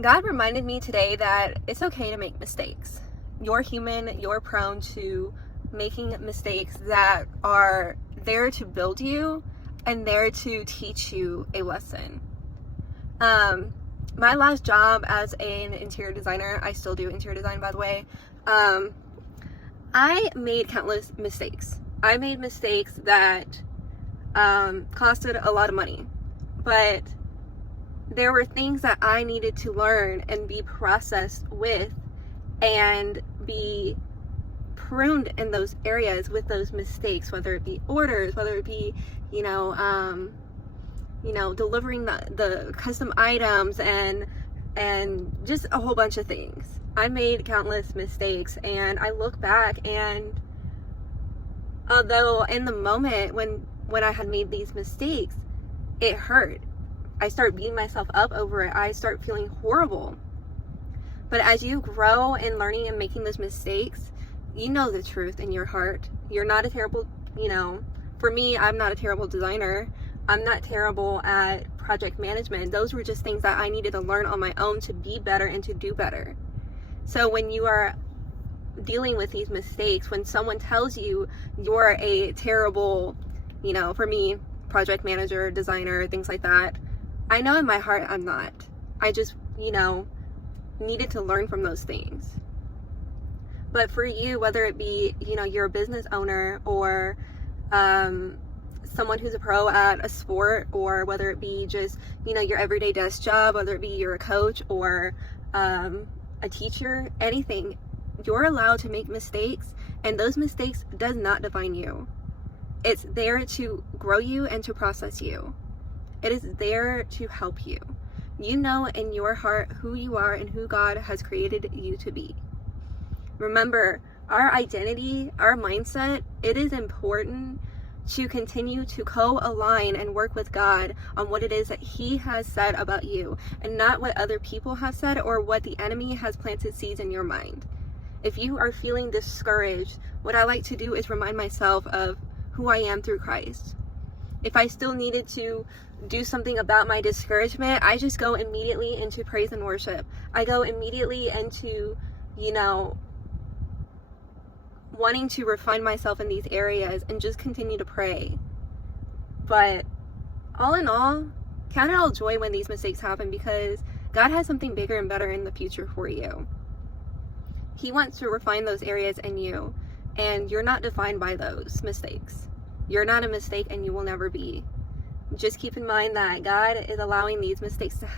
God reminded me today that it's okay to make mistakes. You're human, you're prone to making mistakes that are there to build you and there to teach you a lesson. My last job as an interior designer, I still do interior design, by the way, I made countless mistakes. I made mistakes that costed a lot of money, but there were things that I needed to learn and be processed with and be pruned in those areas with those mistakes, whether it be orders, whether it be, delivering the custom items and just a whole bunch of things. I made countless mistakes, and I look back, and although in the moment when I had made these mistakes, it hurt. I start beating myself up over it. I start feeling horrible. But as you grow in learning and making those mistakes, you know the truth in your heart. You're not a terrible, for me, I'm not a terrible designer. I'm not terrible at project management. Those were just things that I needed to learn on my own to be better and to do better. So when you are dealing with these mistakes, when someone tells you you're a terrible, for me, project manager, designer, things like that, I know in my heart I'm not. I just, needed to learn from those things. But for you, whether it be, you're a business owner or someone who's a pro at a sport, or whether it be just, your everyday desk job, whether it be you're a coach or a teacher, anything, you're allowed to make mistakes, and those mistakes does not define you. It's there to grow you and to process you. It is there to help you. You know in your heart who you are and who God has created you to be. Remember, our identity, our mindset, it is important to continue to co-align and work with God on what it is that He has said about you, and not what other people have said or what the enemy has planted seeds in your mind. If you are feeling discouraged, what I like to do is remind myself of who I am through Christ. If I still needed to do something about my discouragement, I just go immediately into praise and worship. I go immediately into, wanting to refine myself in these areas and just continue to pray. But all in all, count it all joy when these mistakes happen, because God has something bigger and better in the future for you. He wants to refine those areas in you, and you're not defined by those mistakes. You're not a mistake, and you will never be. Just keep in mind that God is allowing these mistakes to happen